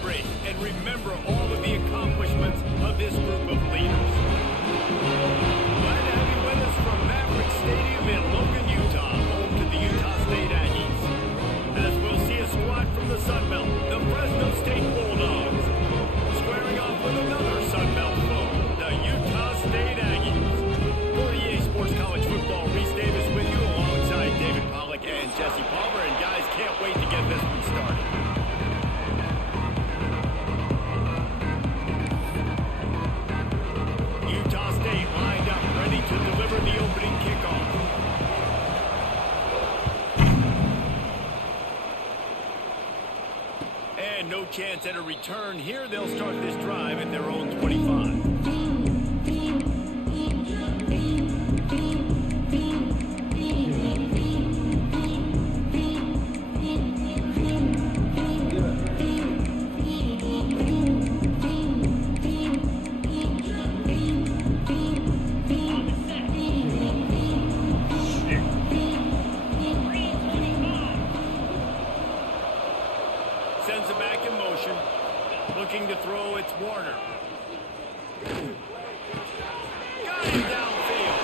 celebrate and remember all of the accomplishments of this group of leaders. Glad to have you with us from Maverick Stadium in Logan, Utah, home to the Utah State Aggies. As we'll see a squad from the Sun Belt, the Fresno State Bulldogs, squaring off with another Sun Belt foe, the Utah State Aggies. For EA Sports College Football, Reese Davis with you alongside David Pollack and Jesse Palmer. And guys, can't wait to get this one started. Utah State lined up, ready to deliver the opening kickoff. And no chance at a return here. They'll start this drive at their own 25. Sends it back in motion. Looking to throw, it's Warner. Got him downfield.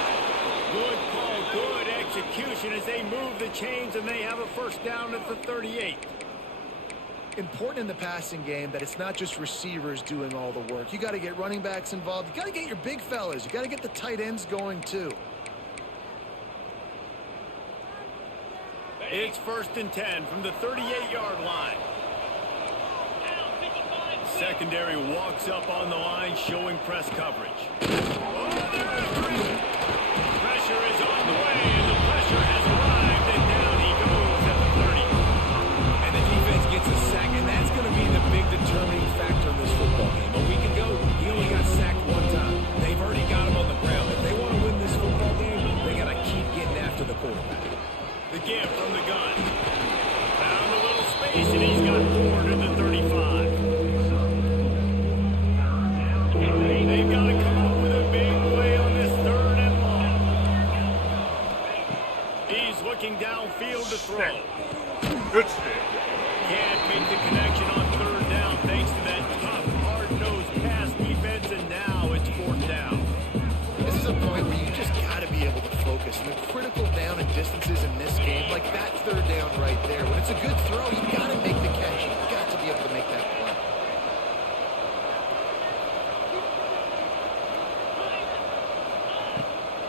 Good call, good execution as they move the chains and they have a first down at the 38. Important in the passing game that it's not just receivers doing all the work. You got to get running backs involved. You got to get your big fellas. You got to get the tight ends going too. It's 1st and 10 from the 38-yard line. Secondary walks up on the line, showing press coverage. Oh, there's three. Pressure is on the way, and the pressure has arrived, and down he goes at the 30. And the defense gets a sack, and that's going to be the big determining factor in this football game. A week ago, he only got sacked one time. They've already got him on the ground. If they want to win this football game, they got to keep getting after the quarterback. The give from the gun. Found a little space, and he's got 4 to the 35. They've got to come up with a big play on this 3rd and long. He's looking downfield to throw. Good stick. Can't make the connection on 3rd down thanks to that tough, hard-nosed pass defense, and now it's 4th down. This is a point where you just got to be able to focus. And the critical down and distances in this game, like that 3rd down right there. When it's a good throw, you got to make the catch. You've got to be able to make that play.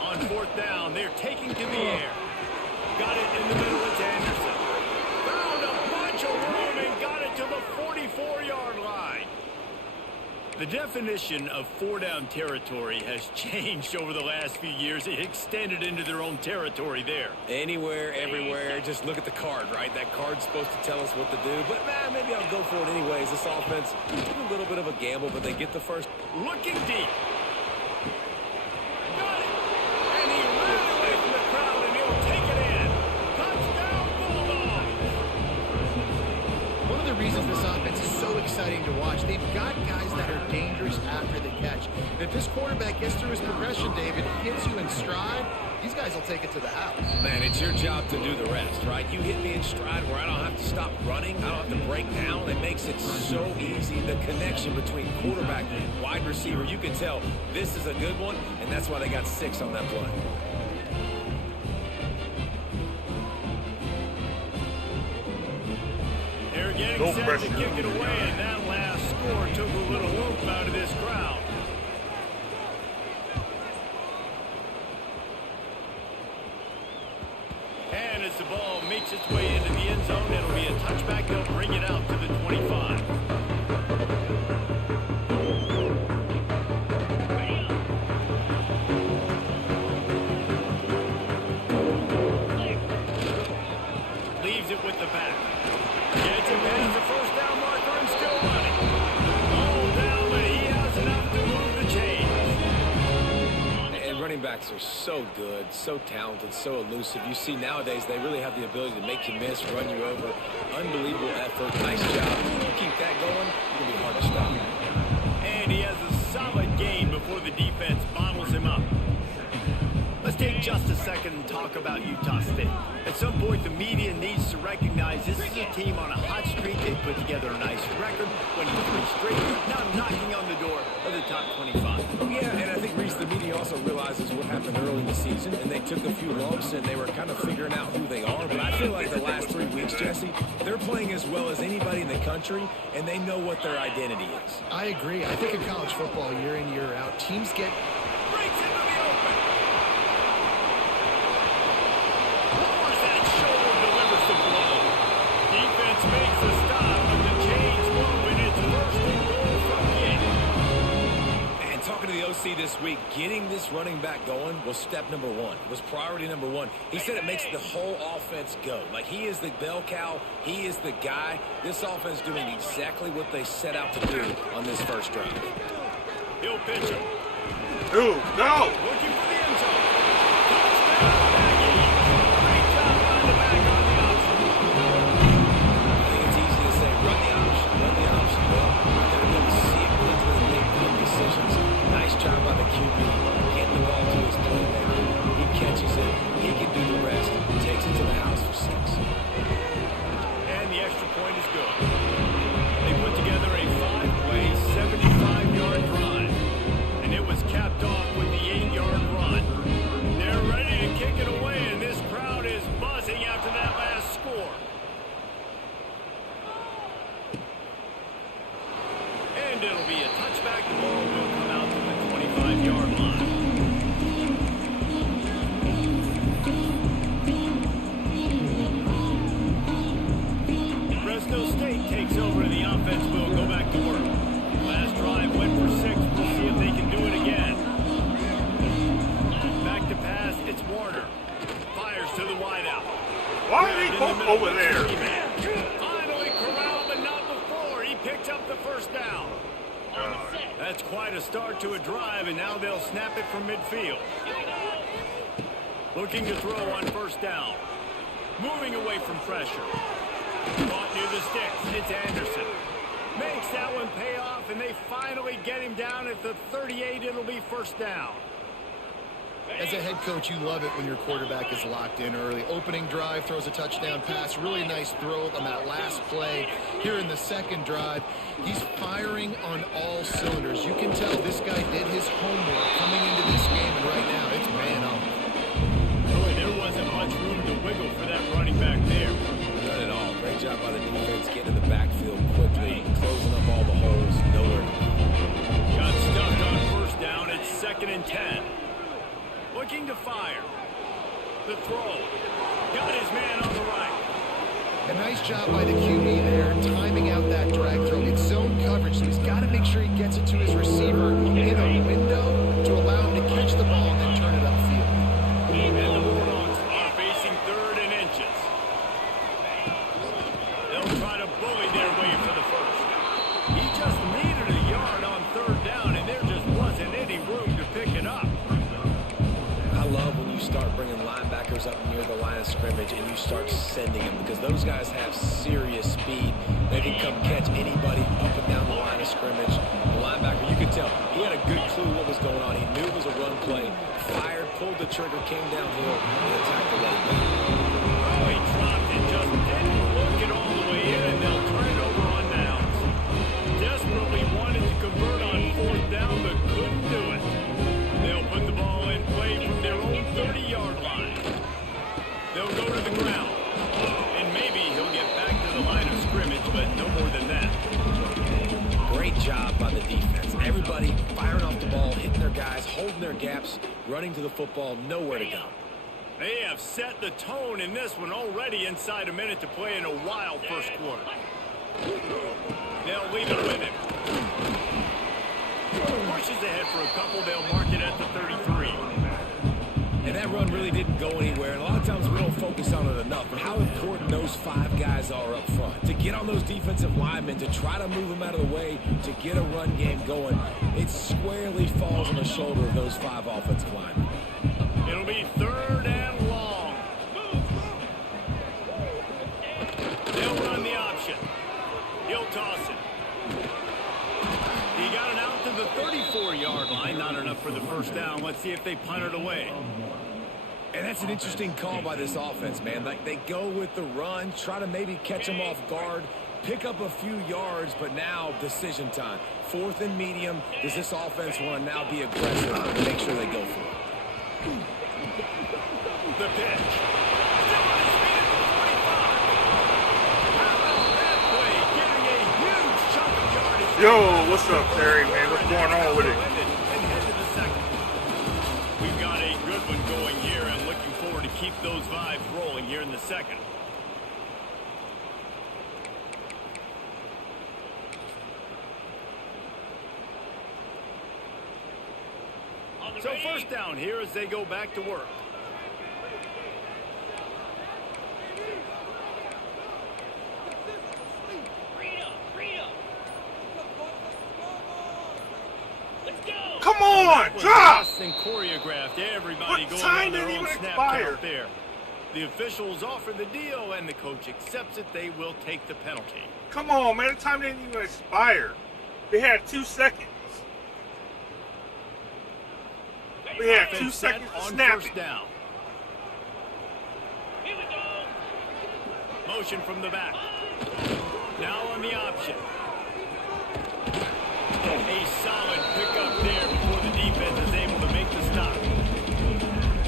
On 4th down, they're taking to the air. Got it in the middle, it's Anderson. Found a bunch of room and got it to the 44-yard line. The definition of 4-down territory has changed over the last few years. It extended into their own territory there. Anywhere, everywhere, just look at the card, right? That card's supposed to tell us what to do, but maybe I'll go for it anyways. This offense is a little bit of a gamble, but they get the first. Looking deep. Got it. And he ran away from the crowd, and he'll take it in. Touchdown, Bulldogs. One of the reasons this offense is so exciting to watch, they've got guys that are dangerous after the catch. And if this quarterback gets through his progression, David, hits you in stride, these guys will take it to the house. Man, it's your job to do the rest, right? You hit me in stride where I don't have to stop running. I don't have to break down. It makes it so easy. The connection between quarterback and wide receiver, you can tell this is a good one, and that's why they got 6 on that play. They're getting No set pressure. to kick it away, and that last score took a little rope out of this crowd. And as the ball makes its way into the end zone, it'll be a touchback. They'll bring it out to the 25. Leaves it with the back. Gets it past the 1st down marker and still running. All down, but he has enough to move the chains. And running backs are so good, so talented, so elusive. You see nowadays they really have the ability to make you miss, run you over. Unbelievable effort. Nice job. You keep that going, it's going to be hard to stop. And he has a solid gain before the defense bottles him up. Let's take just a second and talk about Utah State. At some point, the media needs to recognize this is a team on a hot streak. They put together a nice record, winning 3 straight, now knocking on the door of the top 25. Yeah, and I think, Reese, the media also realizes what happened early in the season, and they took a few lumps, and they were kind of figuring out who they are. But I feel like the last 3 weeks, Jesse, they're playing as well as anybody in the country, and they know what their identity is. I agree. I think in college football, year in, year out, teams get... Breaks into the open. Lowers that shoulder, delivers the blow. Defense makes a stop, but the chains low, and it's first and goal from the 8. And talking to the OC this week, getting this running back going was step number 1. It was priority number 1. He said it makes the whole offense go. Like, he is the bell cow. He is the guy. This offense doing exactly what they set out to do on this first drive. He'll pitch him. Ooh, no! Looking for the end zone. Touchdown, Great job on the back on the option. I think it's easy to say, run the option, run the option. Well, you're going to see it into the big decisions. Nice job by the QB, getting the ball to his playmaker. He catches it. He can do the rest. Takes it to the house for 6. And the extra point is good. They put together a 5-play, 75-yard drive. And it was capped off with the 8-yard run. They're ready to kick it away, and this crowd is buzzing after that last score. And it'll be a touchback. The ball will come out to the 25-yard line. Fresno State takes over, and the offense will go back to work. Last drive went for 6. We'll see if they can do it again. Back to pass. It's Warner. Fires to the wideout. Why are they both over there? Finally corralled, but not before. He picked up the first down. That's quite a start to a drive, and now they'll snap it from midfield. Looking to throw on first down. Moving away from pressure. Caught near the sticks. It's Anderson. Makes that one pay off, and they finally get him down at the 38. It'll be first down. As a head coach, you love it when your quarterback is locked in early. Opening drive, throws a touchdown pass. Really nice throw on that last play. Here in the second drive, he's firing on all cylinders. You can tell this guy did his homework coming into this game, and right now it's man up. Boy, there wasn't much room to wiggle for that running back there. Not at all. Great job by the defense getting in the backfield quickly, closing up all the holes. Nowhere to go. Got stuck on first down. It's 2nd and 10. Looking to fire. The throw. Got his man on the right. A nice job by the QB there, timing out that drag throw. It's zone coverage, so he's got to make sure he gets it to his receiver in a window to allow him to catch the ball and then turn it upfield. And the Bulldogs are facing 3rd and inches. They'll try to bully their way for the first. He just needed a yard on 3rd down, and there just wasn't any room to pick it up. I love when you start bringing linebackers up near the line of scrimmage and you start sending them, because those guys have serious speed. They can come catch anybody up and down the line of scrimmage. The linebacker, you could tell, he had a good clue what was going on. He knew it was a run play. Fired, pulled the trigger, came downhill, and attacked the running back. Oh, he dropped it, just didn't work it all the way in, and they'll turn it over on downs. Desperately wanted to convert on 4th down, but couldn't do it. They'll put the ball in play from their own 30-yard line. They'll go to the ground. And maybe he'll get back to the line of scrimmage, but no more than that. Great job by the defense. Everybody firing off the ball, hitting their guys, holding their gaps, running to the football, nowhere to go. They have set the tone in this one already inside a minute to play in a wild first quarter. They'll leave it with him. Pushes ahead for a couple. They'll mark it at the 33. And that run really didn't go anywhere. And a lot of times we don't focus on it enough. But how important those 5 guys are up front. To get on those defensive linemen, to try to move them out of the way, to get a run game going, it squarely falls on the shoulder of those 5 offensive linemen. It'll be 3rd and long. They'll run the option. He'll toss it. He got it out to the 34-yard line. Not enough for the first down. Let's see if they punt it away. And that's an interesting call by this offense, man. Like, they go with the run, try to maybe catch them off guard, pick up a few yards, but now decision time. 4th and medium. Does this offense want to now be aggressive and make sure they go for it? The pitch. Still on his feet at the 45. How about that play? Getting a huge chunk of yardage. Yo, what's up, Terry, man? What's going on with it? And head to the second. We've got a good one going here and looking forward to keep those vibes rolling here in the second. So first down here as they go back to work. Come on, drop! And choreographed. Everybody What going time on their didn't own even snap expire? count there. The officials offer the deal, and the coach accepts it. They will take the penalty. Come on, man. The time didn't even expire. They had 2 seconds. We had 2 seconds to on snap first it. down. Motion from the back. Now on the option. A solid pickup there before the defense is able to make the stop.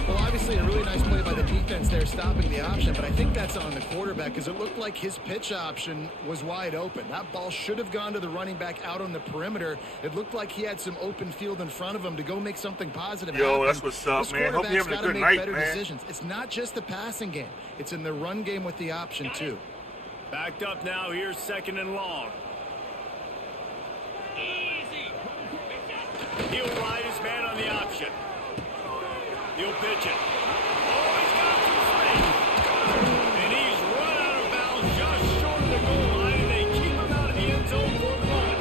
Well, obviously a really nice play by the defense there stopping the option, but I think that's on the quarterback because it looked like his pitch option was wide open. That ball should have gone to the running back out on the perimeter. It looked like he had some open field in front of him to go make something positive happen. Yo, that's what's up, This man. Hope you're quarterback's having a gotta good make night, better man. decisions. It's not just the passing game. It's in the run game with the option, too. Backed up now. Here's 2nd and long. He'll ride his man on the option. He'll pitch it. Oh, he's got some space. And he's run out of bounds just short of the goal line, and they keep him out of the end zone for the moment.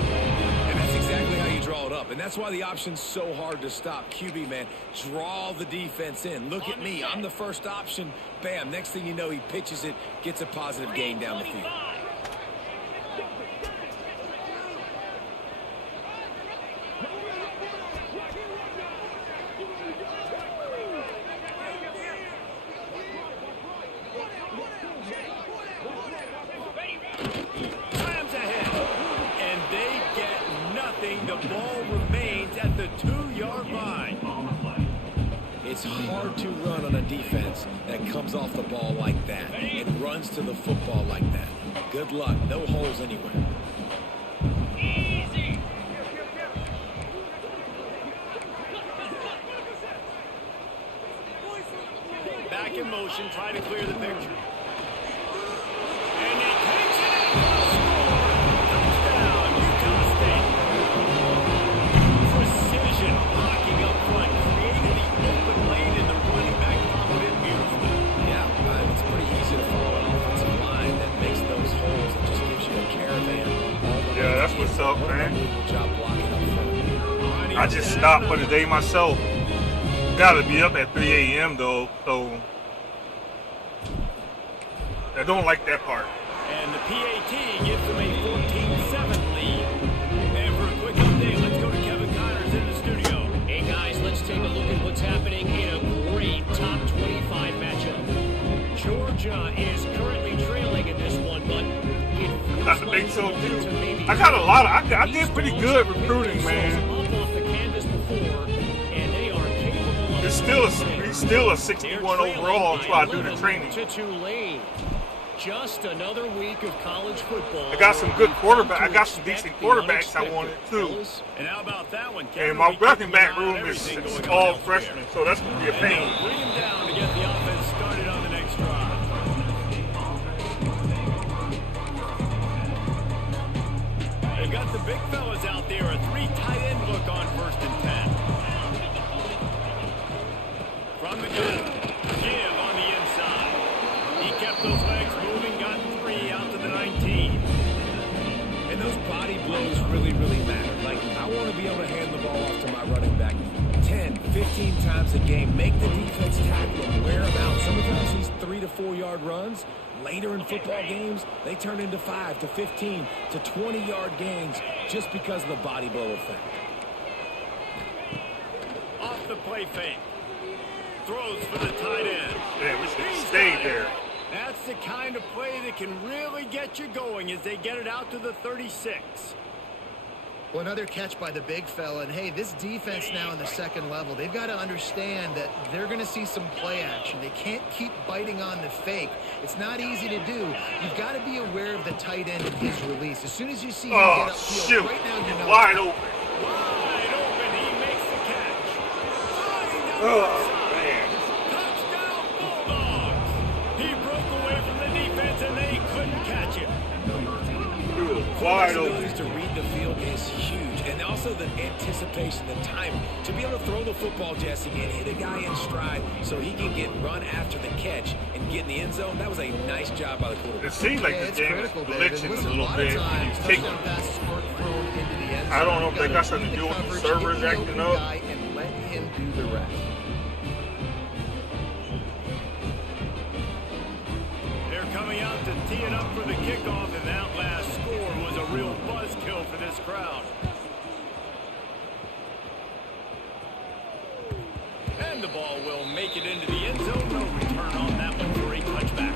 And that's exactly how you draw it up. And that's why the option's so hard to stop. QB, man, draw the defense in. Look at me. I'm the first option. Bam. Next thing you know, he pitches it, gets a positive gain down the field. Slams ahead. And they get nothing. The ball remains at the 2-yard line. It's hard to run on a defense that comes off the ball like that and runs to the football like that. Good luck. No holes anywhere. Back in motion, try to clear the picture. And he takes it and score. Touchdown, Utah State. Precision blocking up front, created the open lane, and the running back followed it beautifully. Yeah, it's pretty easy to follow an offensive line that makes those holes and just gives you a caravan. Yeah, that's what's up, man. Good job blocking up front. I just stopped for the day myself. Gotta be up at 3 a.m. though, so I don't like that part. And the PAT gives them a 14-7 lead. And for a quick update, let's go to Kevin Connors in the studio. Hey guys, let's take a look at what's happening in a great top 25 matchup. Georgia is currently trailing in this one, but I think so too. I got a lot of. I did pretty good recruiting, man. He's still a 61 overall until I do the training. To Tulane. Just another week of college football. I got some good quarterbacks. I got some decent quarterbacks I wanted too. And how about that one, Kevin? And my running back room is all freshmen, so that's gonna be a pain. Bring him down to get the offense started on the next drive. They've got the big fellas out there. A 3 tight end look on 1st and 10. From the gun, give on the inside. He kept those legs moving, got 3 out to the 19. And those body blows really, really matter. Like, I want to be able to hand the ball off to my running back 10, 15 times a game. Make the defense tackle him, wear him out. Sometimes these 3 to 4 yard runs, later in football games, they turn into 5 to 15 to 20 yard gains just because of the body blow effect. Off the play fake. throws for the tight end. Yeah, we should have stayed there. That's the kind of play that can really get you going as they get it out to the 36. Well, another catch by the big fella. And, hey, this defense now in the second level, they've got to understand that they're going to see some play action. They can't keep biting on the fake. It's not easy to do. You've got to be aware of the tight end and his release. As soon as you see him get upfield, right now you know. Wide open. Wide open. He makes the catch. Oh, man. Touchdown, Bulldogs. He broke away from the defense, and they couldn't catch him. Wide His open. ability to read the field is huge, and also the anticipation, the timing to be able to throw the football, Jesse, and hit a guy in stride so he can get run after the catch and get in the end zone. That was a nice job by the quarterback. It seems like the game is glitching a little bit. He's taking. I don't know if that got something to do with the servers acting up. And let him do the rest. They're coming out to tee it up for the kickoff, and that last score was a real buzzkill for this crowd. And the ball will make it into the end zone. No return on that one for a touchback.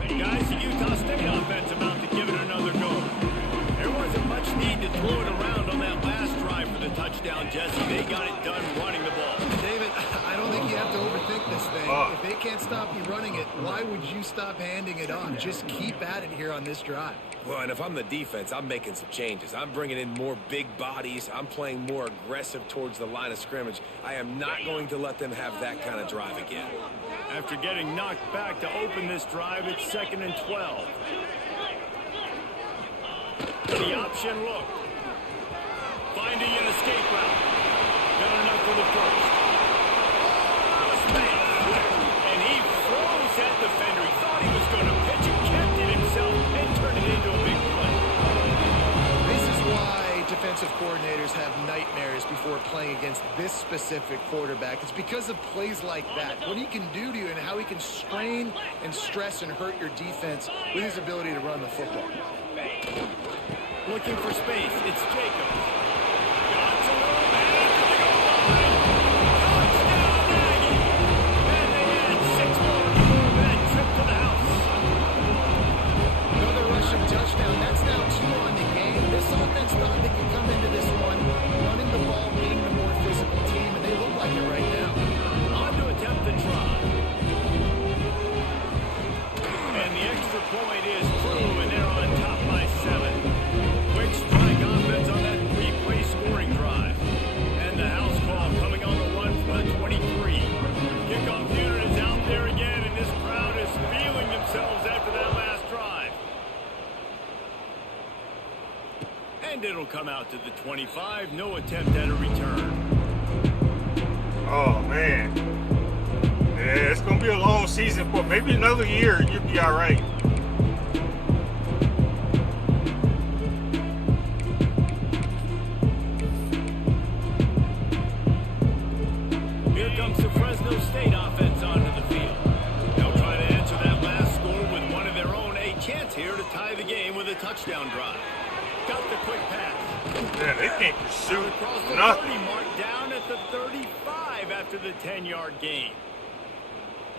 Hey guys, the Utah State offense about to give it another go. There wasn't much need to throw it around on that last drive for the touchdown, Jesse. They got it done running the ball. David, I don't think you have to overthink this thing. If they can't stop you running it, why would you stop handing it off? Just keep at it here on this drive. Well, and if I'm the defense, I'm making some changes. I'm bringing in more big bodies. I'm playing more aggressive towards the line of scrimmage. I am not going to let them have that kind of drive again. After getting knocked back to open this drive, it's 2nd and 12. The option look. Finding an escape route. Got enough for the first. And he froze that defender. He thought he was going to pitch it, kept it himself, and turned it into a big play. This is why defensive coordinators have nightmares before playing against this specific quarterback. It's because of plays like that. What he can do to you and how he can strain and stress and hurt your defense with his ability to run the football. Looking for space. It's Jacobs. Got to run. Touchdown, Aggie. And they add 6 more for that trip to the house. Another rushing touchdown. That's now 2 on the game. This offense thought they could come into this one running the ball, being the more physical team, and they look like it right now. On to attempt the try. And the extra point is through, and they're on top by 7. Quick strike offense on that 3-play scoring drive. And the house call coming on the run from the 23. Kickoff unit is out there again, and this crowd is feeling themselves after that last drive. And it'll come out to the 25. No attempt at a return. Oh, man. Yeah, it's going to be a long season, but maybe another year and you'll be all right. Here comes the Fresno State offense onto the field. They'll try to answer that last score with one of their own. A chance here to tie the game with a touchdown drive. Got the quick pass. Man, they can't pursue Across the nothing. 30 mark, down at the 35 after the 10-yard gain.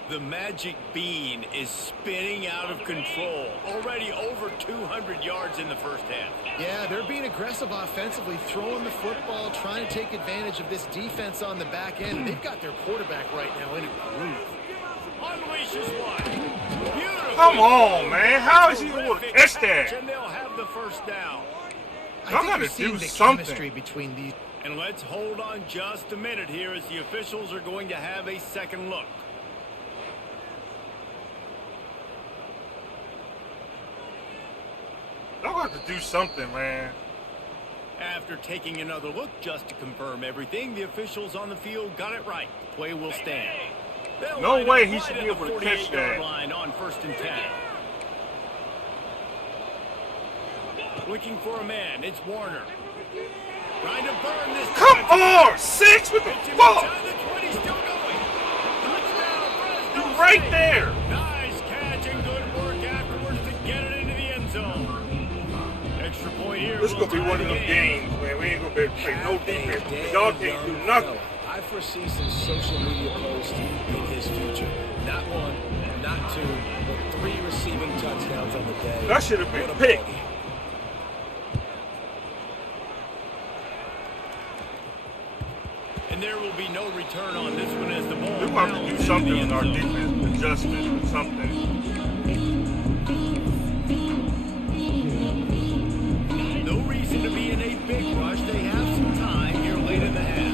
The magic bean is spinning out of control. Already over 200 yards in the first half. Yeah, they're being aggressive offensively, throwing the football, trying to take advantage of this defense on the back end. They've got their quarterback right now in a groove. Unleashes one. Beautiful. Come on, man. How is he able to catch that? And they'll have the first down. I think gotta you're seeing do the something. chemistry between these. And let's hold on just a minute here as the officials are going to have a second look. Y'all got to do something, man. After taking another look just to confirm everything, the officials on the field got it right. The play will stand. They'll No line way up he right should at be able the to catch 48-yard that. line on 1st and 10. Looking for a man. It's Warner. Trying to burn this. Come on, 6 with the It's him ball. inside the 20, still going. Touchdown, Fresno You right State. there. Nice catch and good work afterwards to get it into the end zone. This is going to be one of those games, man. We ain't going to be able to play no defense. Y'all can't do nothing. I foresee some social media posts in his future. Not one, not two, but 3 receiving touchdowns on the day. That should have been picked. And there will be no return on this one as the ball. We'll have to do something on our defense, adjustment or something. No reason to be in a big rush. They have some time here late in the half.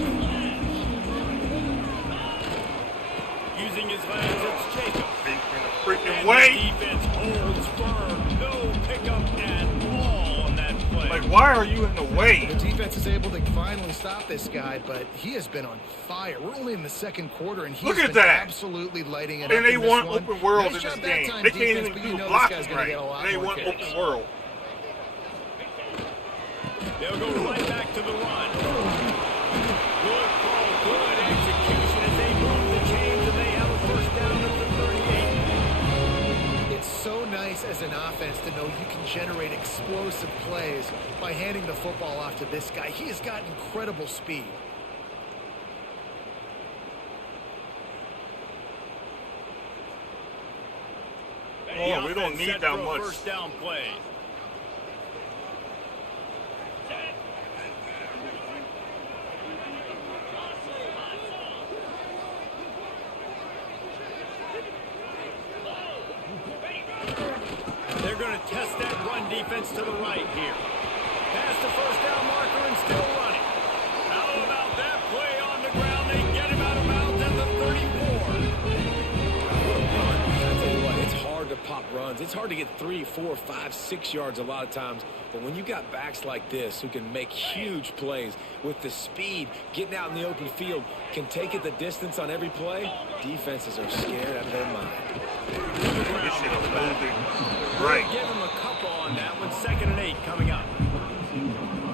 Using his hands, it's Jacob. In a freaking way. Defense holds firm. No pickup at all on that play. Like, why are you in the way? The defense is able to finally stop this guy, but he has been on fire. We're only in the second quarter, and he's been absolutely lighting it up. And they want one. open world in Nice this job game. that time, They can't defense, even but do you know blocking this guy's gonna right. get a lot They more want carries. open world. They'll go right back to the run. Good call, good execution as they move the chains, and they have a first down at the 38. It's so nice as an offense to know you can generate explosive plays by handing the football off to this guy. He has got incredible speed. Oh, we don't need that much. First down play. They're going to test that run defense to the right here. Past the first down marker and still running. How about that play on the ground? They get him out of bounds at the 34. I tell you what, it's hard to pop runs. It's hard to get 3, 4, 5, 6 yards a lot of times. But when you got backs like this who can make huge plays with the speed, getting out in the open field, can take it the distance on every play, defenses are scared out of their mind. This shit is holding right. Give him a couple on that one. 2nd and 8 coming up.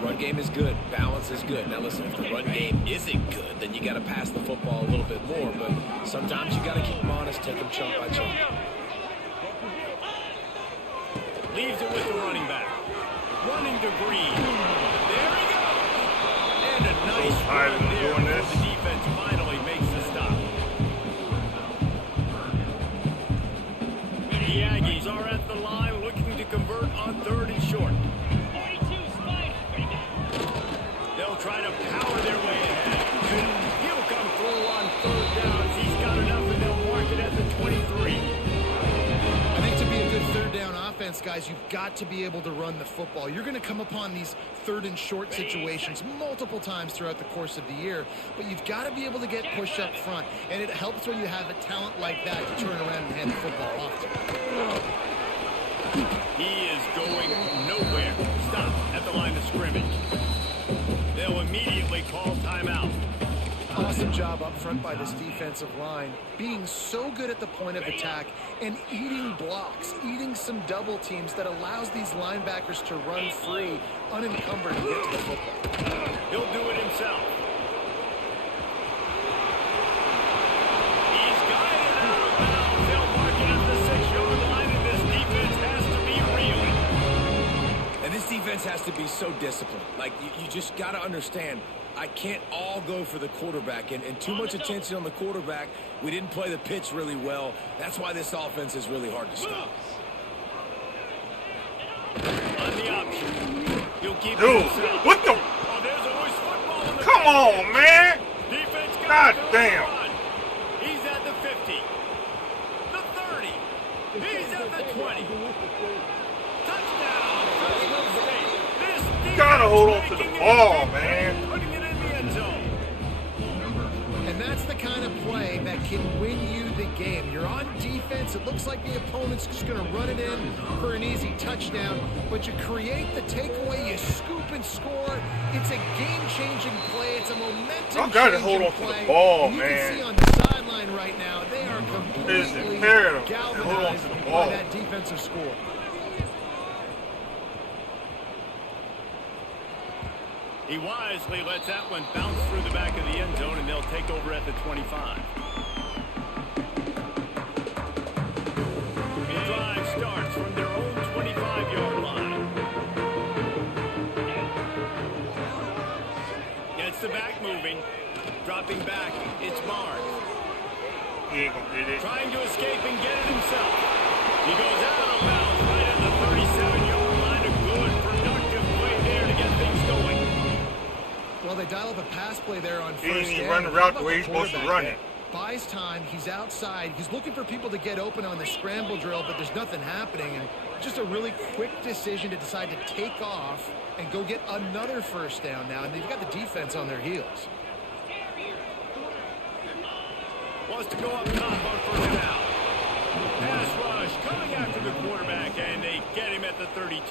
Run game is good. Balance is good. Now listen, if the run game isn't good, then you got to pass the football a little bit more. But sometimes you got to keep them honest, take them chunk by chunk. Leaves it with the running back. Running to Green. There he goes. And a nice run there. The defense finally makes the stop. The Aggies are at the line looking to convert on 3rd and short. They'll try to power their way ahead. He'll come through on 3rd downs. He's got enough, and they'll mark it at the 23. I think to be a good 3rd down offense, guys, you've got to be able to run the football. You're going to come upon these 3rd and short situations multiple times throughout the course of the year, but you've got to be able to get push up front, and it helps when you have a talent like that to turn around and hand the football off to. He is going nowhere. Stop at the line of scrimmage. They'll immediately call timeout. Awesome job up front by this defensive line, being so good at the point of attack and eating blocks, eating some double teams that allows these linebackers to run free, unencumbered, and get to the football. He'll do it himself. He's got it out of bounds. They'll mark it at the 6-yard line, and this defense has to be reeling. And this defense has to be so disciplined. Like, you just got to understand, I can't all go for the quarterback, and too much attention on the quarterback. We didn't play the pitch really well. That's why this offense is really hard to stop. On the option. He'll keep Dude, it himself. what the? Oh, there's always football in the Come on, man. Defense God got damn. He's at the 50. The 30. He's at the 20. Touchdown. Fresno State. This defense Gotta hold on to the making ball, it, man. putting it in the end zone. And that's the kind of play that can win you the game. You're on defense. It looks like the opponent's just going to run it in for an easy touchdown, but you create the takeaway, you scoop and score. It's a game-changing play. It's a momentum-changing play. I gotta hold on to the ball, you man. can see on the sideline right now, they are It's completely imperative to hold on galvanized to the by ball. that defensive score. He wisely lets that one bounce through the back of the end zone, and they'll take over at the 25. The drive starts from their own 25-yard line. the back moving. Dropping back, it's Mars. He ain't gonna get it. Trying to escape and get it himself. He goes out of bounds right at the 37-yard line. A good, productive play there to get things going. Well, they dial up a pass play there on He first didn't even down. run the route the way he's supposed to run it. Buys time. He's outside. He's looking for people to get open on the scramble drill, but there's nothing happening. And just a really quick decision to decide to take off and go get another first down now. And they've got the defense on their heels. Wants to go up top on first down. Pass rush coming after the quarterback, and they get him at the 32.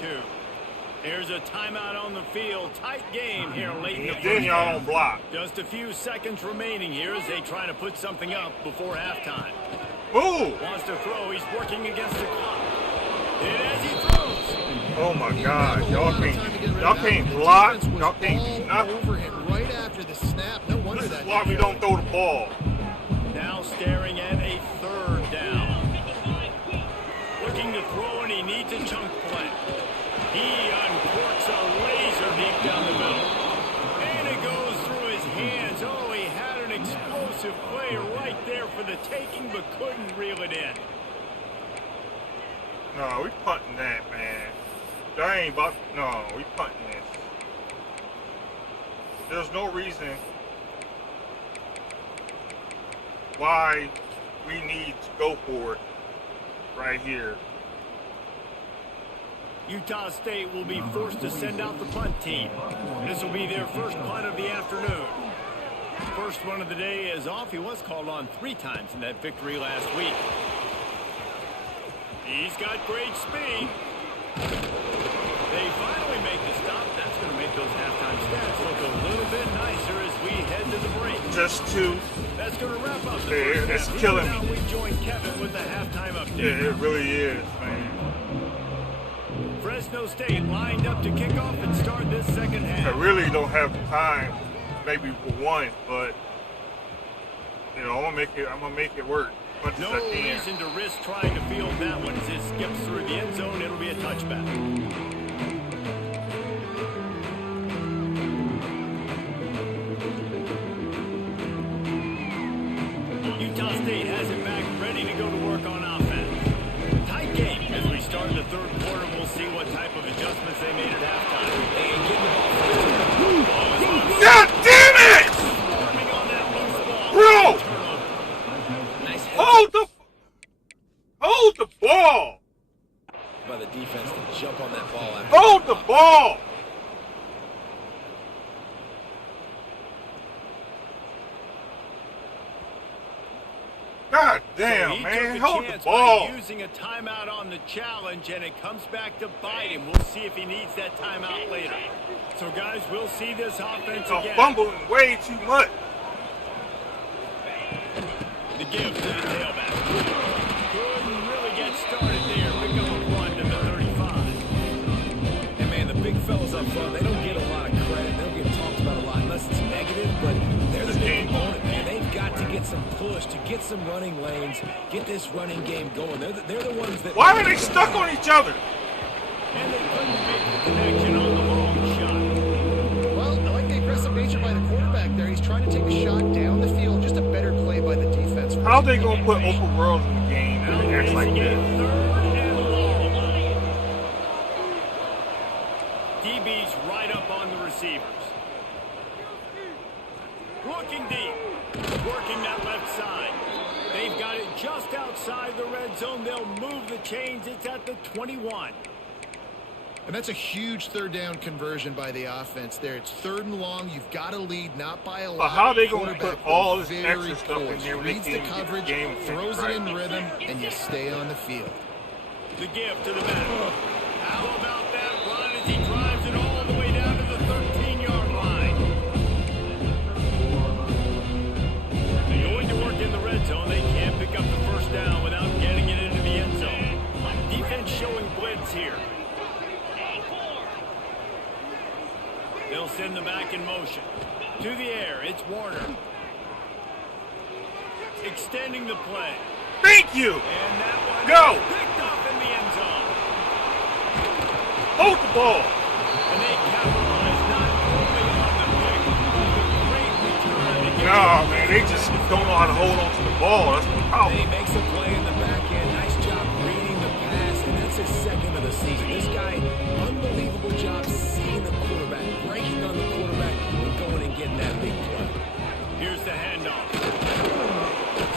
There's a timeout on the field. Tight game here late in the Then y'all don't block. Just a few seconds remaining here as they try to put something up before halftime. Move! Wants to throw. He's working against the clock. And as he throws. Oh my God! Y'all can't block. Y'all can't do nothing. Over him right after the snap. No wonder This is that. why we don't throw the ball. Now staring at a third down. Looking to throw, and he needs a chunk play. He uncorks a laser deep down the middle. And it goes through his hands. Oh, he had an explosive play right there for the taking, but couldn't reel it in. No, we punting that, man. That ain't about. No, we punting this. There's no reason why we need to go for it right here. Utah State will be forced to send out the punt team. This will be their first punt of the afternoon. First one of the day is off. He was called on 3 times in that victory last week. He's got great speed. They finally make the stop. That's going to make those halftime stats look a little bit nicer as we head to the break. Just 2. That's going to wrap up the Yeah, first it's half. killing Now me. we join Kevin with the halftime update. Yeah, it really is, man. Fresno State lined up to kick off and start this second I half. really don't have time, maybe for one, but you know, I'm gonna make it work as much No as I can. reason to risk trying to field that one as it skips through the end zone. It'll be a touchback. Utah State has it back, ready to go to work on offense. Tight game as we start the third quarter. We'll see what type of adjustments they made at halftime. They ain't getting the ball first. God damn it! Swarming on that loose ball. Bro! Turnover. Nice head Hold the ball! by the defense to jump on that ball after. Hold the ball! God damn, So he man! took a Hold the chance ball! by using a timeout on the challenge, and it comes back to bite him. We'll see if he needs that timeout later. So, guys, we'll see this offense Y'all again. fumbling way too much. The give to the tailback. Couldn't really get started there. Pick up a run to the 35. And man, the big fellas up front, they don't get a lot of credit. They don't get talked about a lot unless it's negative, but they're the big component, man. They've got to get some push, to get some running lanes, get this running game going. They're the ones that... Why are they stuck on each other? And they couldn't make the connection on the long shot. Well, I like the aggressive nature by the quarterback there. He's trying to take a shot down the field. Just a better play by the defense. How they gonna put open worlds in the game Now and act like facing this? it, third and long. DB's right up on the receivers. Looking deep. Working that left side. They've got it just outside the red zone. They'll move the chains. It's at the 21. And that's a huge third down conversion by the offense there. It's third and long. You've got to lead, not by a lot. But how they gonna Quarterback put all was this very extra stuff in poised. there when they Reads the can't get the coverage, game throws right? it in rhythm, and you stay on the field. The give to the back. How about that run as he drives it all the way down to the 13-yard line? They're going to work in the red zone. They can't pick up the first down without getting it into the end zone. Defense showing blitz here. They'll send the back in motion. To the air, it's Warner. Extending the play. Thank you! And that one Go! is picked off in the end zone. Hold the ball! And they capitalize not only on the pick, but the And they just don't know how to hold on to the ball. That's the problem. He makes a play in the back end. Nice job reading the pass, and that's his second of the season. This guy, unbelievable job seeing the quarterback, breaking on the quarterback, and going and getting that big play. Here's the handoff.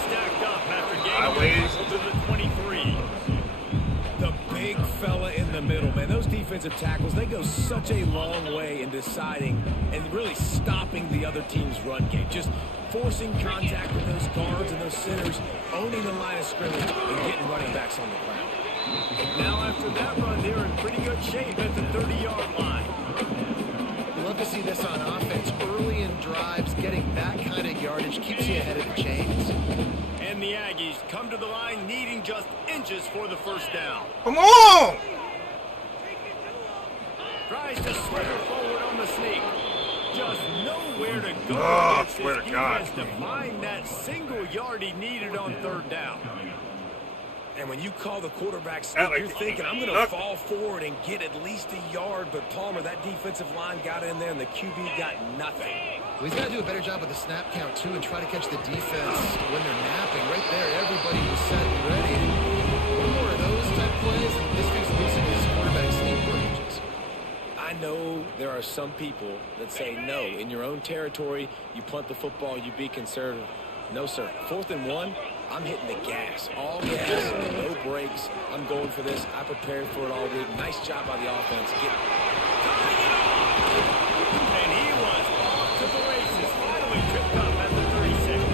Stacked up after gaining to the 23. The big fella in the middle, man. Those defensive tackles, they go such a long way in deciding and really stopping the other team's run game. Just forcing contact with those guards and those centers, owning the line of scrimmage, and getting running backs on the ground. Now after that run, they're in pretty good shape at the 30-yard line. We love to see this on offense. Early in drives, getting that kind of yardage keeps you ahead of the chains. And the Aggies come to the line needing just inches for the first down. Come on! Tries to slither forward on the sneak. Just nowhere to go. I against swear this to God. defense to find that single yard he needed on third down. And when you call the quarterback That sneak, like you're thinking, I'm going to nothing. fall forward and get at least a yard. But Palmer, that defensive line got in there, and the QB got nothing. Well, he's got to do a better job with the snap count, too, and try to catch the defense when they're napping. Right there, everybody was set and ready. One more of those type plays, and this dude's losing his quarterback sneak privileges. I know there are some people that say, no, in your own territory, you punt the football, you be conservative. No, sir. 4th and 1, I'm hitting the gas. All gas, no brakes. I'm going for this. I prepared for it all week. Nice job by the offense. And he was off to the races, finally tripped up at the 36.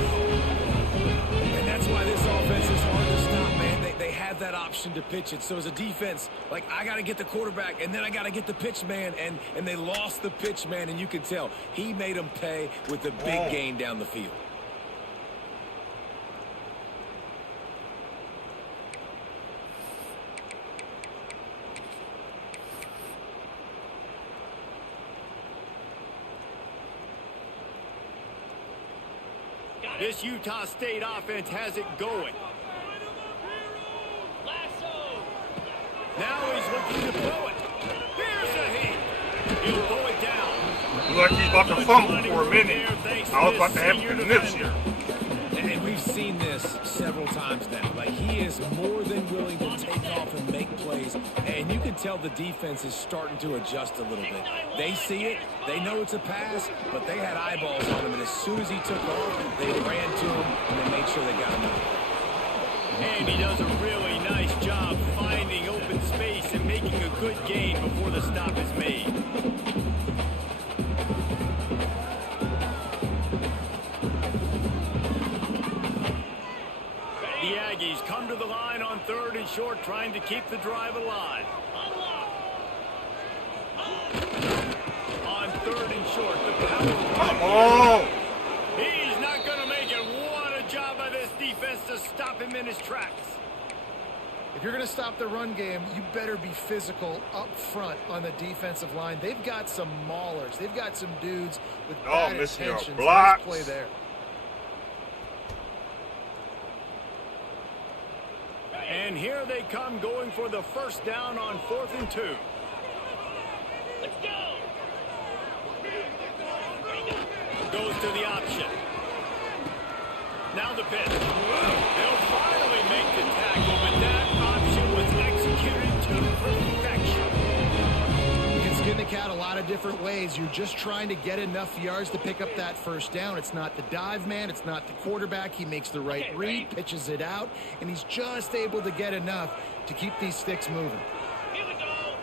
And that's why this offense is hard to stop, man. They have that option to pitch it. So as a defense, like, I got to get the quarterback, and then I got to get the pitch man, and they lost the pitch man, and you can tell he made them pay with the big gain down the field. This Utah State offense has it going. Now he's looking to throw it. Here's a hit. He'll throw it down. Looks like he's about to fumble for a minute. I was about to happen this year. And we've seen this several times now. Like, he is more than willing to take off and make plays. And you can tell the defense is starting to adjust a little bit. They see it. They know it's a pass, but they had eyeballs on him. And as soon as he took off, they ran to him, and they made sure they got him out. And he does a really nice job finding open space and making a good gain before the stop is made. The Aggies come to the line on 3rd and short, trying to keep the drive alive. On 3rd and short, the power. Come on! He's not going to make it. What a job by this defense to stop him in his tracks. If you're going to stop the run game, you better be physical up front on the defensive line. They've got some maulers. They've got some dudes with bad missing your intentions. blocks. Nice play there. And here they come, going for the first down on 4th and 2. Let's go. Goes to the option. Now the pitch. They'll finally make the tackle, but that option was executed to perfection. You can skin the cat a lot of different ways. You're just trying to get enough yards to pick up that first down. It's not the dive man. It's not the quarterback. He makes the right read, pitches it out, and he's just able to get enough to keep these sticks moving. Here we go.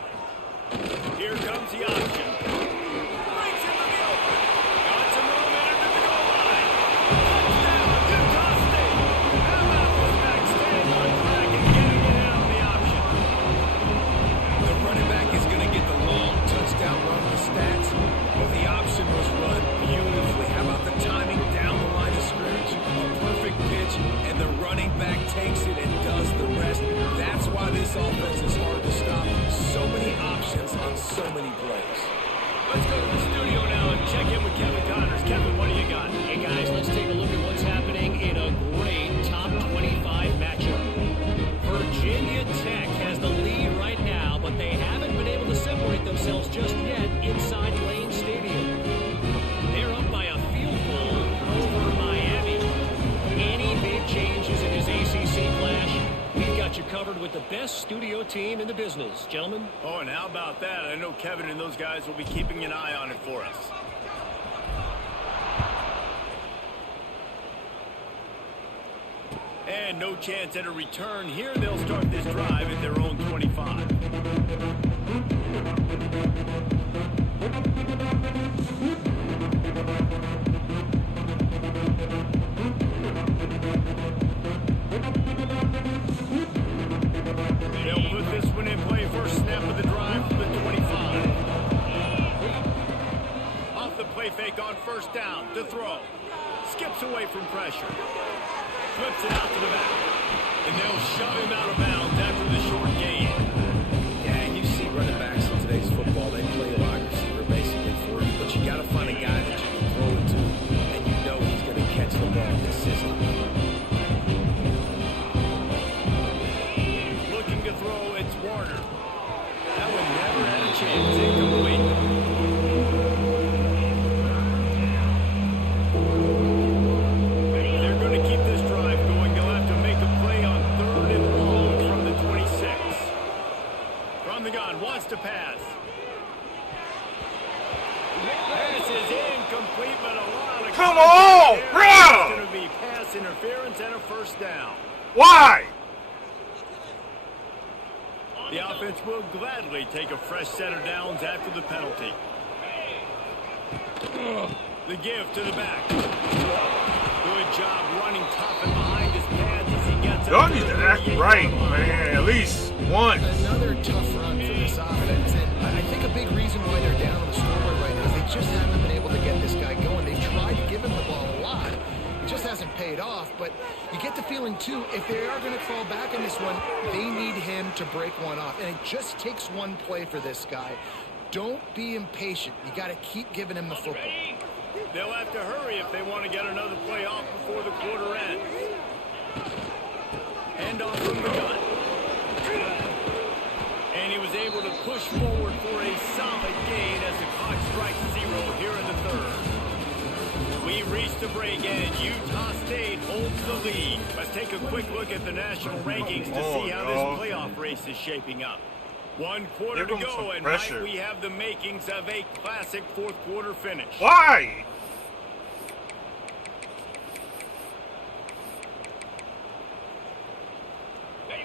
Here comes the option. Breaks him to the open. Got some room in under the goal line. Touchdown, Utah State. How about this back staying on track and getting it out of the option? The running back is going to get the long touchdown run with stats, but the option was run beautifully. How about the timing down the line of scrimmage? A perfect pitch, and the running back takes it and does the rest. That's why this offense is hard to stop. So many options on so many plays. studio team in the business. Gentlemen. Oh, and how about that? I know Kevin and those guys will be keeping an eye on it for us. And no chance at a return here. They'll start this drive at their own 25. They'll put this one in play. First snap of the drive from the 25. Off the play fake on first down to throw. Skips away from pressure. Flips it out to the back. And they'll shove him out of bounds after the short gain. Yeah, and you see running backs in today's football, they play a wide receiver basically for you, but you got to find a guy that you can throw it to, and you know he's going to catch the ball consistently. Looking to throw, it's Warner. That one never had a chance. Incomplete. They're going to keep this drive going. They'll have to make a play on 3rd and long from the 26. From the gun, wants to pass. Pass is incomplete, but a lot of... Come on, bro! It's going to be pass interference and a first down. Why? The offense will gladly take a fresh set of downs after the penalty. The give to the back. Good job running tough and behind his pads as he gets Y'all up need the to act 38 right, yard line. man. At least once. Another tough run for this offense, and I think a big reason why they're down on the scoreboard right now is they just haven't been able to get this guy going. They've tried to give him the ball a lot. It just hasn't paid off, but you get the feeling, too, if they are going to fall back in this one, they need him to break one off, and it just takes one play for this guy. Don't be impatient. You got to keep giving him the football. They'll have to hurry if they want to get another play off before the quarter ends. Hand off from the gun. And he was able to push forward for a solid gain as the clock strikes 0 here in the 3rd. We reached the break and Utah State holds the lead. Let's take a quick look at the national rankings to see how this playoff race is shaping up. 1 quarter to go, and Mike, we have the makings of a classic 4th quarter finish. Why?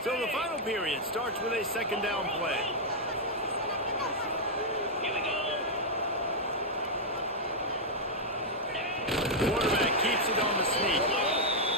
So the final period starts with a 2nd down play. Quarterback keeps it on the sneak.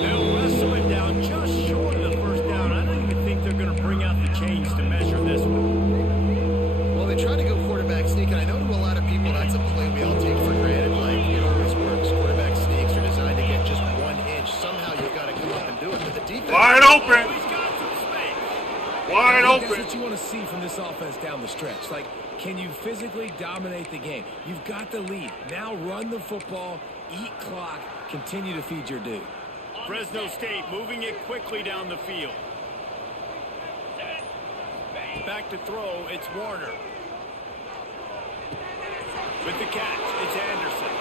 They'll wrestle it down just short of the 1st down. I don't even think they're going to bring out the chains to measure this one. Well, they try to go quarterback sneak, and I know to a lot of people that's a play we all take for granted. Like, it always works. Quarterback sneaks are designed to get just 1 inch. Somehow you've got to come up and do it. But the defense... Wide open! He's got some space. Wide open! That's what you want to see from this offense down the stretch. Like, can you physically dominate the game? You've got the lead. Now run the football, eat clock, continue to feed your dude. Fresno State moving it quickly down the field. Back to throw, it's Warner. With the catch, it's Anderson.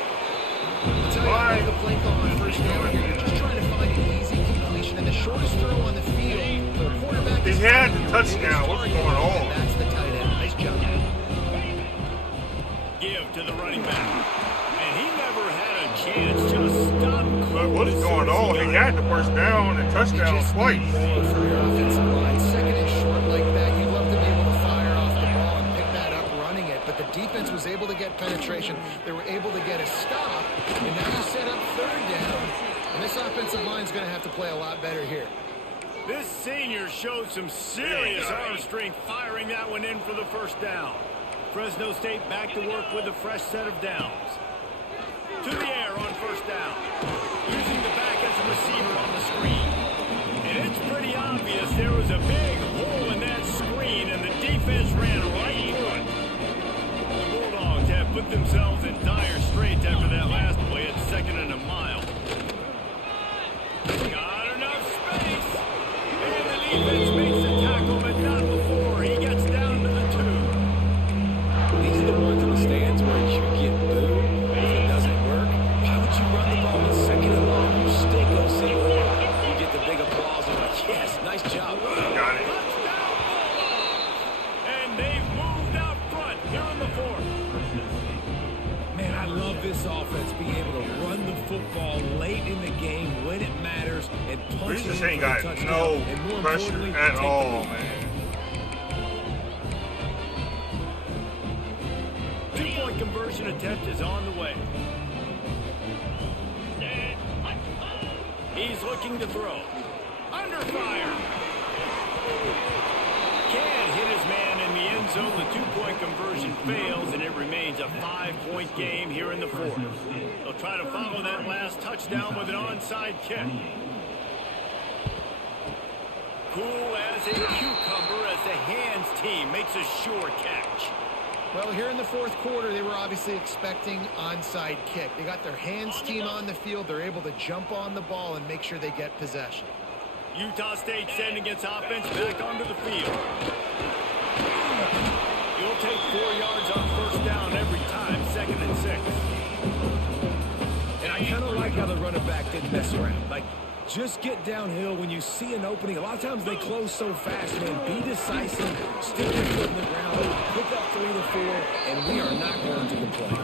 I'll tell you, I love the play call on 1st down here. You're just trying to find an easy completion, and the shortest throw on the field for a quarterback... He had the touchdown. What's going on? That's the tight end. Nice job. Give to the running back. And he never had a chance. Just stop. But what's going on? He had the 1st down and touchdown twice. For your offensive line, 2nd and short like that, you love to be able to fire off the ball and pick that up running it. But the defense was able to get penetration. They were able to get a stop. And now you set up 3rd down. And this offensive line is going to have to play a lot better here. This senior showed some serious arm strength firing that one in for the 1st down. Fresno State back to work with a fresh set of downs. To the air on 1st down. Using the back as a receiver on the screen. And it's pretty obvious there was a big hole in that screen and the defense ran right through it. The Bulldogs have put themselves in dire straits after that last play at 2nd and a mile. Got enough space. And the defense makes the tackle, but not before he gets down to the 2. These are the ones in the stands where you get booed. If it doesn't work, why would you run the ball on 2nd and long? You stick on 4. You get the big applause and like, yes, nice job. Got it. Touchdown love this offense being able to run the football late in the game when it matters and punch it in just for ain't a got touchdown. no And more pressure importantly, at take the all, lead. man. 2-point conversion attempt is on the way. He's looking to throw. Under fire. Can't hit his man in the end zone. The 2-point conversion fails, and it remains a 5-point game here in the fourth. They'll try to follow that last touchdown with an onside kick. Cool as a cucumber as the hands team makes a sure catch. Well, here in the fourth quarter, they were obviously expecting onside kick. They got their hands team on the field. They're able to jump on the ball and make sure they get possession. Utah State sending its offense back onto the field. You'll take 4 yards on first down every time, 2nd and 6. And I kind of like how the running back didn't mess around. Like, just get downhill when you see an opening. A lot of times they close so fast, man. Be decisive, stick your foot in the ground, pick up 3 to 4, and we are not going to complain.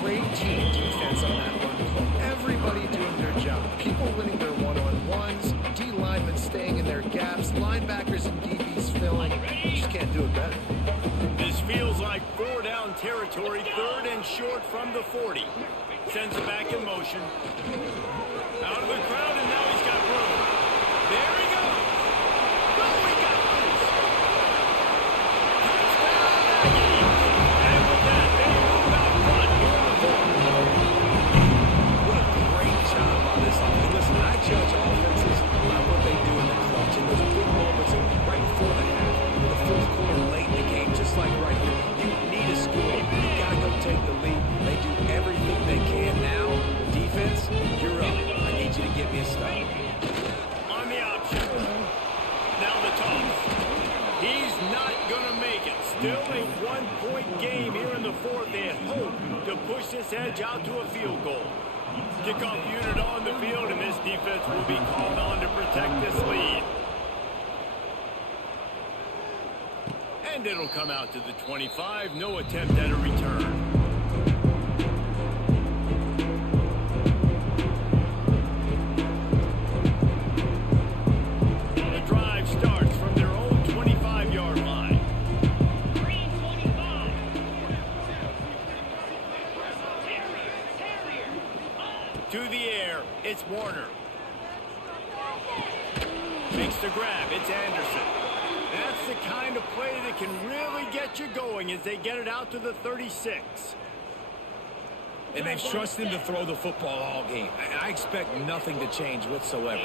Great team defense on that one. Everybody doing their job. People winning their one-on-ones, D linemen staying in their gaps, linebackers and DBs filling. You just can't do it better. This feels like 4-down territory, 3rd and short from the 40. Sends it back in motion. Out of the crowd, and now he's got room. There he goes. Oh, he got loose. Touchdown, Aggies. And with that, they move out front here in the fourth. What a great job by this offense. Listen, I judge offenses by what they do in the clutch. And those big moments right before the half, the fourth quarter late in the game, just like right here. You need a score. You got to go take the lead. They do everything they can now. Defense, you're up. I need you to give me a stop. On the option. Now the toss. He's not going to make it. Still a 1-point game here in the fourth. They hope to push this edge out to a field goal. Kickoff unit on the field, and this defense will be called on to protect this lead. And it'll come out to the 25. No attempt at a return. Starts from their own 25-yard line. To the air, it's Warner. Makes the grab, it's Anderson. That's the kind of play that can really get you going as they get it out to the 36. And they've trusted him to throw the football all game. I expect nothing to change whatsoever.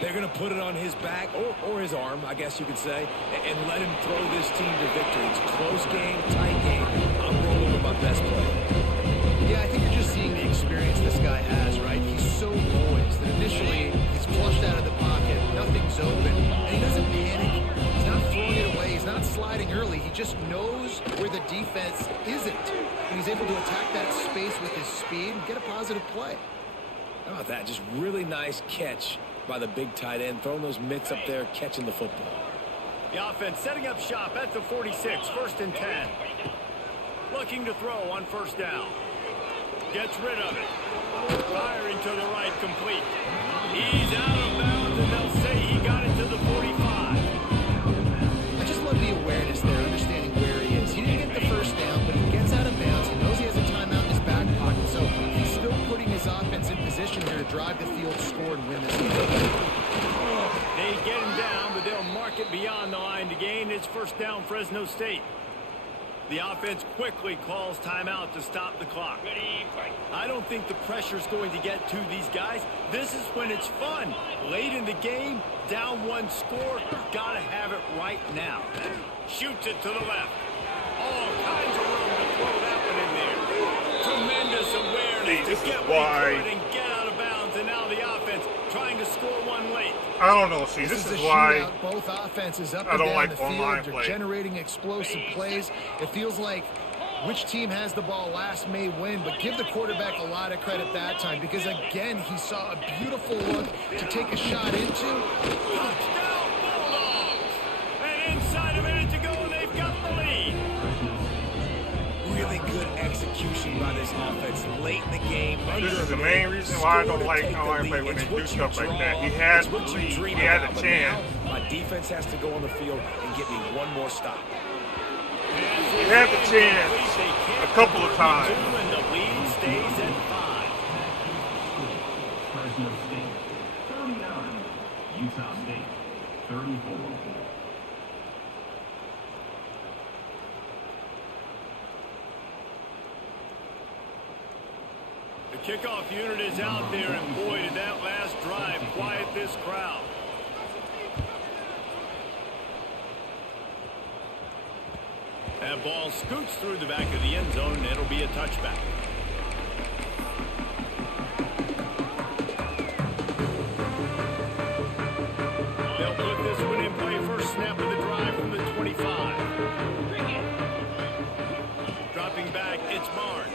They're going to put it on his back, or his arm, I guess you could say, and let him throw this team to victory. It's a close game, tight game. I'm rolling with my best player. Yeah, I think you're just seeing the experience this guy has, right? He's so poised that initially he's flushed out of the pocket, nothing's open, and he doesn't panic. He's not throwing it away. He's not sliding early. He just knows where the defense isn't. And he's able to attack that space with his speed and get a positive play. How about that? Just really nice catch by the big tight end, throwing those mitts up there, catching the football. The offense setting up shop at the 46, 1st and 10. Looking to throw on first down. Gets rid of it. Firing to the right, complete. He's out of bounds, and they'll say he got it to the 45. I just love the awareness there, understanding where he is. He didn't get the first down, but he gets out of bounds. He knows he has a timeout in his back pocket, so he's still putting his offense in position here to drive the field, score, and win this game. They get him down, but they'll mark it beyond the line to gain. It's first down, Fresno State. The offense quickly calls timeout to stop the clock. I don't think the pressure's going to get to these guys. This is when it's fun. Late in the game, down 1 score, gotta have it right now. Shoots it to the left. All kinds of room to throw that one in there. Tremendous awareness to get wide and get out of bounds, and now the offense trying to score one late. I don't know. See, this is why both offenses up I and don't down like the field. online They're play. generating explosive plays. It feels like which team has the ball last may win, but give the quarterback a lot of credit that time because, again, he saw a beautiful look to take a shot into. Touchdown, Bulldogs! And inside a minute to go, they've got the lead. Really good execution by this this offense late in the game. This is the main reason why I don't like how I play when they do stuff like that. He had the lead. He had a chance. My defense has to go on the field and get me one more stop. He had the chance a couple of times. And the lead stays at 5. Fresno State 39, Utah State 34. The kickoff unit is out there, and boy, did that last drive quiet this crowd. That ball scoots through the back of the end zone, and it'll be a touchback. They'll put this one in play first snap of the drive from the 25. Dropping back, it's Barnes.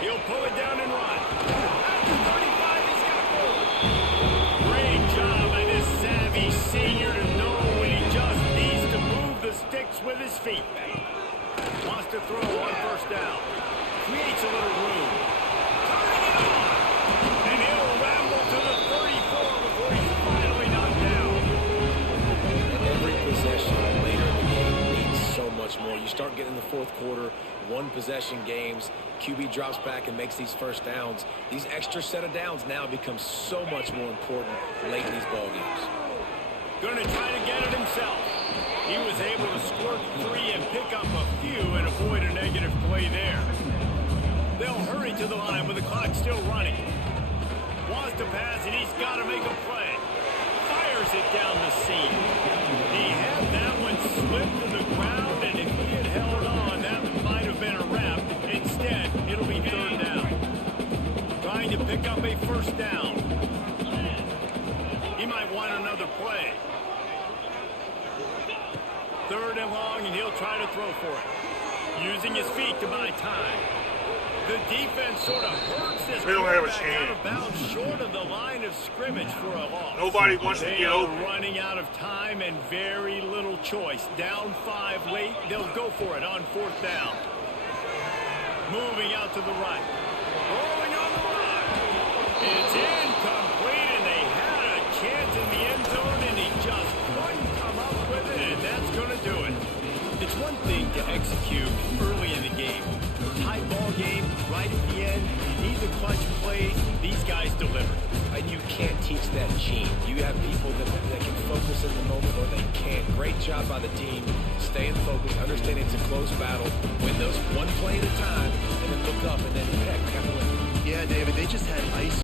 He'll pull it down and run. At the 35, he's got more. Great job by this savvy senior to know when he just needs to move the sticks with his feet. Wants to throw on first down. Creates a little room. Turning it on. And he'll ramble to the 34 before he's finally knocked down. Every possession later in the game means so much more. You start getting in the fourth quarter, one possession games, QB drops back and makes these first downs. These extra set of downs now become so much more important late in these ball games. Going to try to get it himself. He was able to squirt 3 and pick up a few and avoid a negative play there. They'll hurry to the line with the clock still running. Wants to pass, and he's got to make a play. Fires it down the seam. He had that one slip to the ground, and if he had held on, that might have been a wrap. Instead, it'll be third down. Trying to pick up a first down. He might want another play. Third and long, and he'll try to throw for it. Using his feet to buy time. The defense sort of hurts this They don't have a quarterback chance. out of bounds short of the line of scrimmage for a loss. Nobody wants to They get are open. running out of time and very little choice. Down 5 late, they'll go for it on fourth down. Moving out to the right. Rolling on the right. It's incomplete, and they had a chance in the end zone, and he just couldn't come up with it, and that's going to do it. It's one thing to execute early in the game. Tight ball game, right at the end, you need the clutch plays. These guys deliver. And you can't teach that gene. You have people that can focus in the moment or they can't. Great job by the team. Staying focused, understanding it's a close battle. Win those one play at a time, and then look up and then, heck, I got to win. Yeah, David, they just had ice.